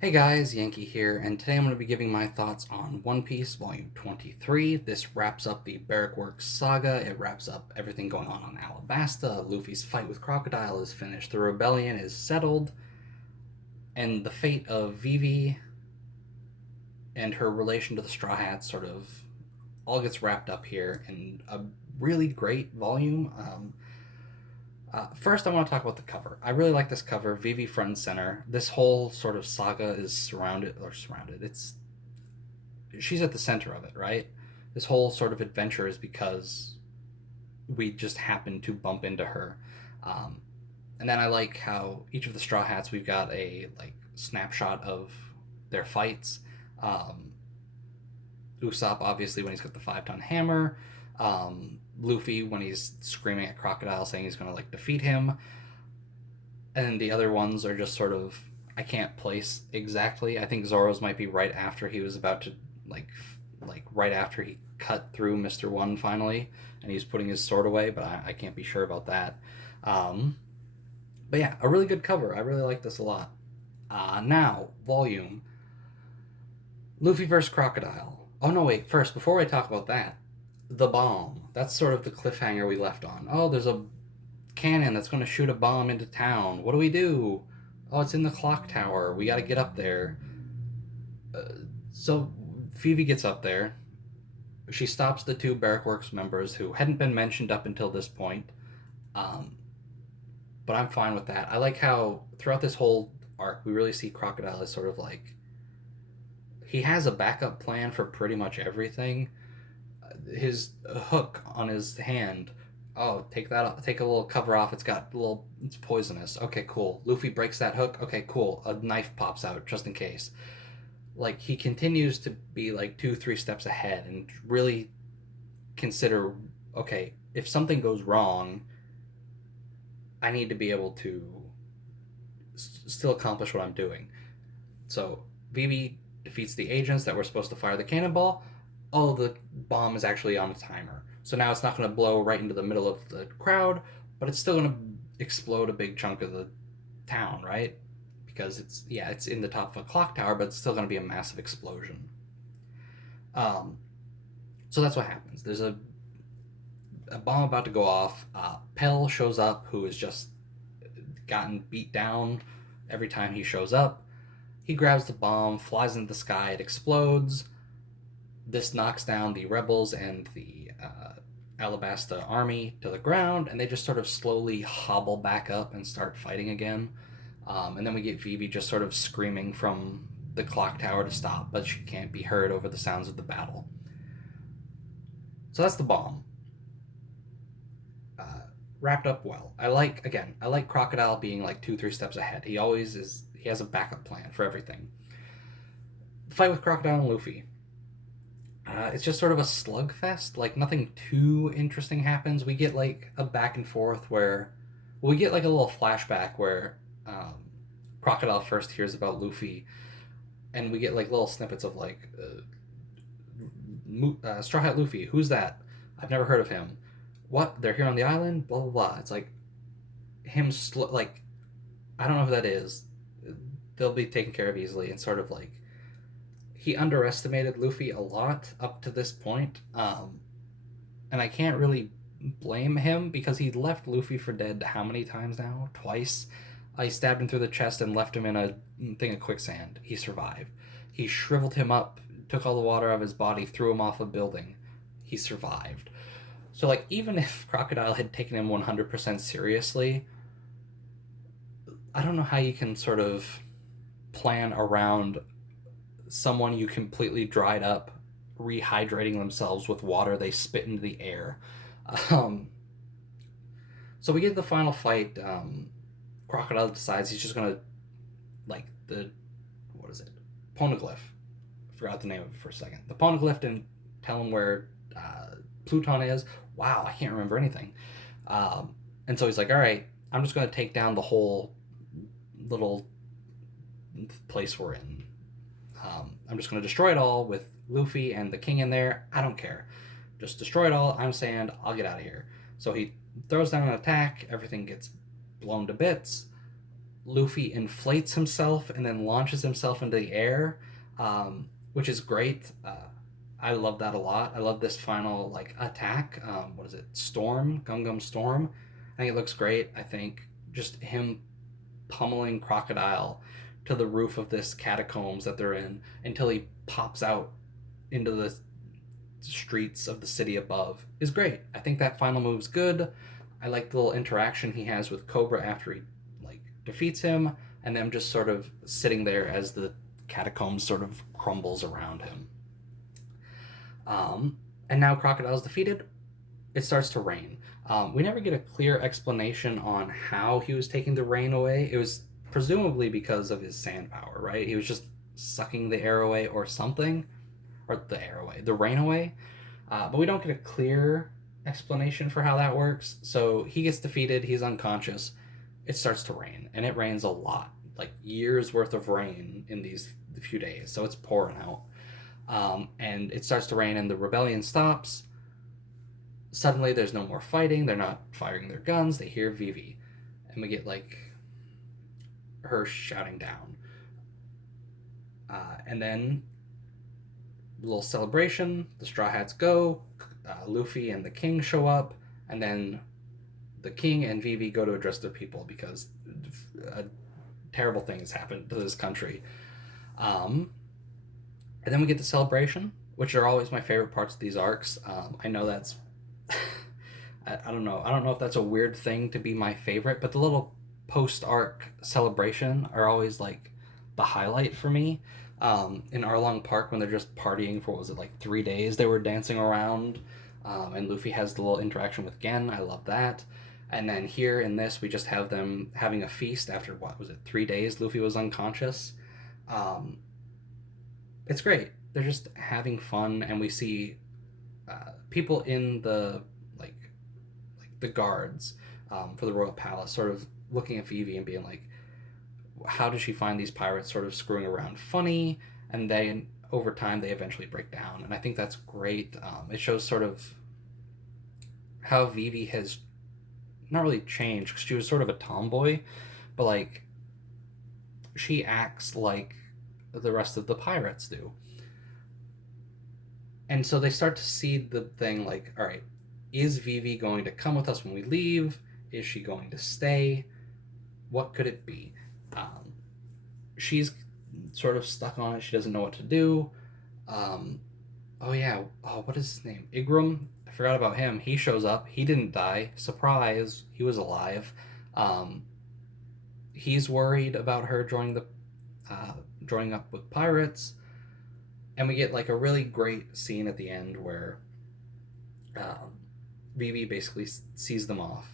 Hey guys, Yankee here, and today I'm going to be giving my thoughts on One Piece Volume 23. This wraps up the Barrack Works saga, it wraps up everything going on Alabasta. Luffy's fight with Crocodile is finished, the rebellion is settled, and the fate of Vivi and her relation to the Straw Hats sort of all gets wrapped up here in a really great volume. First, I want to talk about the cover. I really like this cover, Vivi front and center. This whole sort of saga is surrounded. She's at the center of it, right? This whole sort of adventure is because we just happen to bump into her. Um, and then I like how each of the Straw Hats we've got a like snapshot of their fights. Um, Usopp obviously when he's got the 5-ton hammer. Luffy when he's screaming at Crocodile saying he's gonna like defeat him, and the other ones are just sort of I can't place exactly. I think Zoro's might be right after he was about to like right after he cut through Mr. One finally, and he's putting his sword away, but I can't be sure about that. Um, but yeah, a really good cover. I really like this a lot. Now volume Luffy versus Crocodile. Oh no, wait. First, before I talk about that, the bomb. That's sort of the cliffhanger we left on. Oh, there's a cannon that's going to shoot a bomb into town. What do we do? Oh, it's in the clock tower. We got to get up there. Uh, so Phoebe gets up there. She stops the two Barrack Works members who hadn't been mentioned up until this point. Um, but I'm fine with that. I like how throughout this whole arc, we really see Crocodile as sort of like he has a backup plan for pretty much everything. His hook on his hand. Oh, take that off. Take a little cover off. It's poisonous. Okay, cool. Luffy breaks that hook. Okay, cool. A knife pops out just in case. Like he continues to be like 2, 3 steps ahead and really consider. Okay, if something goes wrong, I need to be able to still accomplish what I'm doing. So Vivi defeats the agents that were supposed to fire the cannonball. Oh, the bomb is actually on a timer. So now it's not going to blow right into the middle of the crowd, but it's still going to explode a big chunk of the town, right? Because it's in the top of a clock tower, but it's still going to be a massive explosion. Um, so that's what happens. There's a bomb about to go off. Pell shows up, who has just gotten beat down every time he shows up. He grabs the bomb, flies into the sky, it explodes. This knocks down the rebels and the Alabasta army to the ground, and they just sort of slowly hobble back up and start fighting again. And then we get Vivi just sort of screaming from the clock tower to stop, but she can't be heard over the sounds of the battle. So that's the bomb. Uh, Wrapped up well. I like Crocodile being like 2, 3 steps ahead. He always is. He has a backup plan for everything. The fight with Crocodile and Luffy. It's just sort of a slugfest. Like nothing too interesting happens. We get like a back and forth where we get like a little flashback where um, Crocodile first hears about Luffy, and we get like little snippets of like Straw Hat Luffy. Who's that? I've never heard of him. What? They're here on the island? Blah blah blah. It's like like I don't know who that is. They'll be taken care of easily, and sort of like he underestimated Luffy a lot up to this point. And I can't really blame him because he left Luffy for dead how many times now? Twice. I stabbed him through the chest and left him in a thing of quicksand. He survived. He shriveled him up, took all the water out of his body, threw him off a building. He survived. So, like, even if Crocodile had taken him 100% seriously, I don't know how you can sort of plan around someone you completely dried up rehydrating themselves with water they spit into the air. Um, so we get the final fight. Crocodile decides he's just gonna like the what is it? Poneglyph. I forgot the name of it for a second. The Poneglyph and tell him where Pluton is. Wow, I can't remember anything. And so he's like, all right, I'm just gonna take down the whole little place we're in. I'm just gonna destroy it all with Luffy and the king in there. I don't care. Just destroy it all. I'm sand. I'll get out of here. So he throws down an attack. Everything gets blown to bits. Luffy inflates himself and then launches himself into the air, which is great. I love that a lot. I love this final like attack. What is it? Storm, Gum Gum Storm. I think it looks great. I think just him pummeling Crocodile to the roof of this catacombs that they're in until he pops out into the streets of the city above is great. I think that final move's good. I like the little interaction he has with Cobra after he like defeats him, and them just sort of sitting there as the catacombs sort of crumbles around him. And now Crocodile's defeated. It starts to rain. We never get a clear explanation on how he was taking the rain away. It was presumably because of his sand power, right? He was just sucking the air away or something, or the air away, the rain away. But we don't get a clear explanation for how that works. So he gets defeated. He's unconscious. It starts to rain, and it rains a lot, like years worth of rain in these few days. So it's pouring out. And it starts to rain, and the rebellion stops. Suddenly, there's no more fighting. They're not firing their guns. They hear Vivi, and we get like her shouting down. And then a little celebration. The Straw Hats go. Luffy and the King show up, and then the King and Vivi go to address their people because terrible things happened to this country. And then we get the celebration, which are always my favorite parts of these arcs. I know that's I don't know. I don't know if that's a weird thing to be my favorite, but the little post arc celebration are always like the highlight for me. In Arlong Park, when they're just partying for what was it, like 3 days, they were dancing around, and Luffy has the little interaction with Gen. I love that. And then here in this, we just have them having a feast after what was it, 3 days? Luffy was unconscious. Um, it's great. They're just having fun, and we see people in the like the guards for the royal palace, sort of looking at Vivi and being like, "How does she find these pirates sort of screwing around funny?" And then over time, they eventually break down, and I think that's great. It shows sort of how Vivi has not really changed because she was sort of a tomboy, but like she acts like the rest of the pirates do. And so they start to see the thing like, all right, is Vivi going to come with us when we leave? Is she going to stay? What could it be? Um, she's sort of stuck on it. She doesn't know what to do. Um, oh, yeah. Oh, what is his name? Igram? I forgot about him. He shows up. He didn't die. Surprise. He was alive. Um, he's worried about her uh, joining up with pirates. And we get like a really great scene at the end where um, Vivi basically sees them off.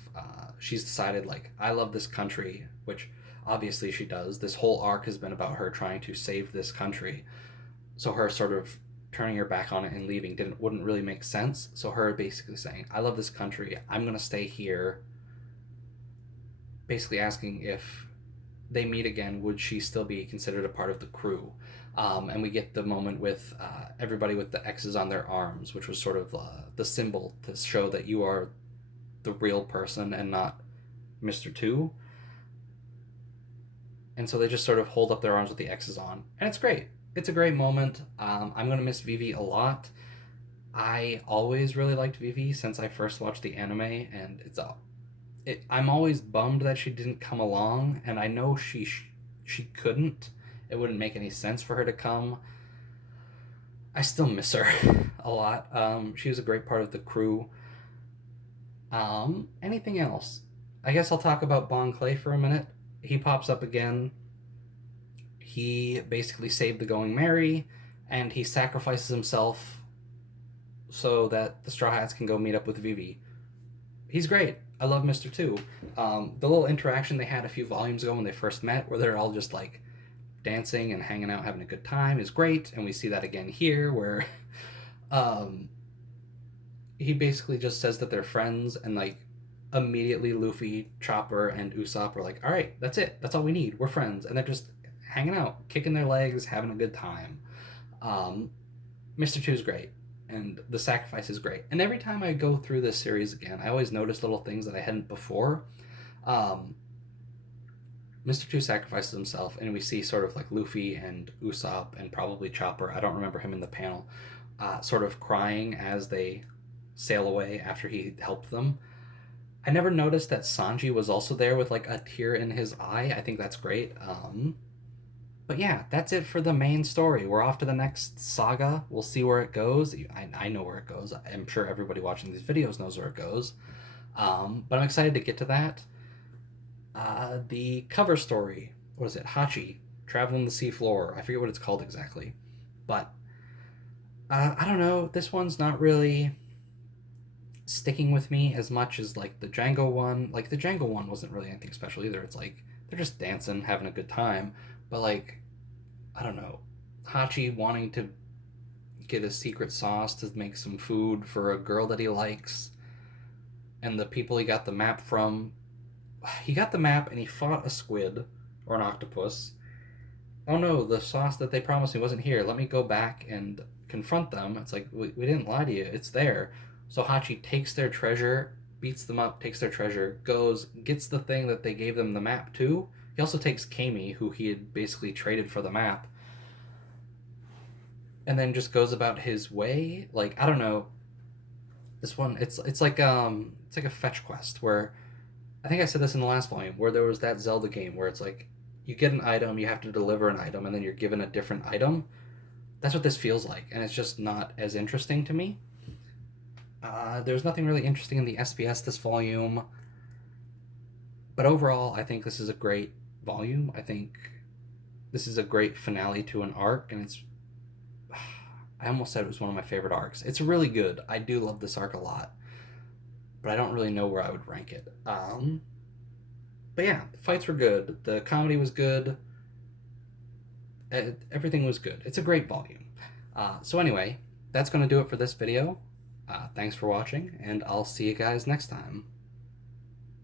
She's decided like, I love this country, which obviously she does. This whole arc has been about her trying to save this country. So her sort of turning her back on it and leaving wouldn't really make sense. So her basically saying, I love this country. I'm gonna stay here. Basically asking if they meet again, would she still be considered a part of the crew? And we get the moment with everybody with the X's on their arms, which was sort of the symbol to show that you are the real person and not Mr. Two. And so they just sort of hold up their arms with the X's on. And it's great. It's a great moment. I'm going to miss Vivi a lot. I always really liked Vivi since I first watched the anime, and I'm always bummed that she didn't come along, and I know she couldn't. It wouldn't make any sense for her to come. I still miss her a lot. She was a great part of the crew. Anything else? I guess I'll talk about Bon Clay for a minute. He pops up again. He basically saved the Going Merry, and he sacrifices himself so that the Straw Hats can go meet up with Vivi. He's great. I love Mr. Two. The little interaction they had a few volumes ago when they first met, where they're all just like dancing and hanging out, having a good time, is great. And we see that again here, where um, he basically just says that they're friends, and like immediately Luffy, Chopper, and Usopp are like, all right, that's it. That's all we need. We're friends. And they're just hanging out, kicking their legs, having a good time. Mr. Two is great. And the sacrifice is great. And every time I go through this series again, I always notice little things that I hadn't before. Um, Mr. Two sacrifices himself, and we see sort of like Luffy and Usopp and probably Chopper. I don't remember him in the panel, sort of crying as they sail away after he helped them. I never noticed that Sanji was also there with like a tear in his eye. I think that's great. But yeah, that's it for the main story. We're off to the next saga. We'll see where it goes. I know where it goes. I'm sure everybody watching these videos knows where it goes. But I'm excited to get to that. The cover story, what is it? Hachi, traveling the seafloor. I forget what it's called exactly. But I don't know. This one's not really sticking with me as much as like the Django one. Like the Django one wasn't really anything special either. It's like they're just dancing, having a good time. But like, I don't know, Hachi wanting to get a secret sauce to make some food for a girl that he likes, and the people he got the map from. He got the map and he fought a squid or an octopus. Oh no, the sauce that they promised me wasn't here. Let me go back and confront them. It's like, we didn't lie to you. It's there. So Hachi takes their treasure, beats them up, takes their treasure, goes, gets the thing that they gave them the map to. He also takes Kami, who he had basically traded for the map, and then just goes about his way. Like, I don't know. This one, it's like a fetch quest where I think I said this in the last volume where there was that Zelda game where it's like you get an item, you have to deliver an item, and then you're given a different item. That's what this feels like, and it's just not as interesting to me. There's nothing really interesting in the SPS this volume, but overall, I think this is a great volume. I think this is a great finale to an arc, and it's. I almost said it was one of my favorite arcs. It's really good. I do love this arc a lot, but I don't really know where I would rank it. But yeah, the fights were good. The comedy was good. Everything was good. It's a great volume. So anyway, that's going to do it for this video. Thanks for watching, and I'll see you guys next time.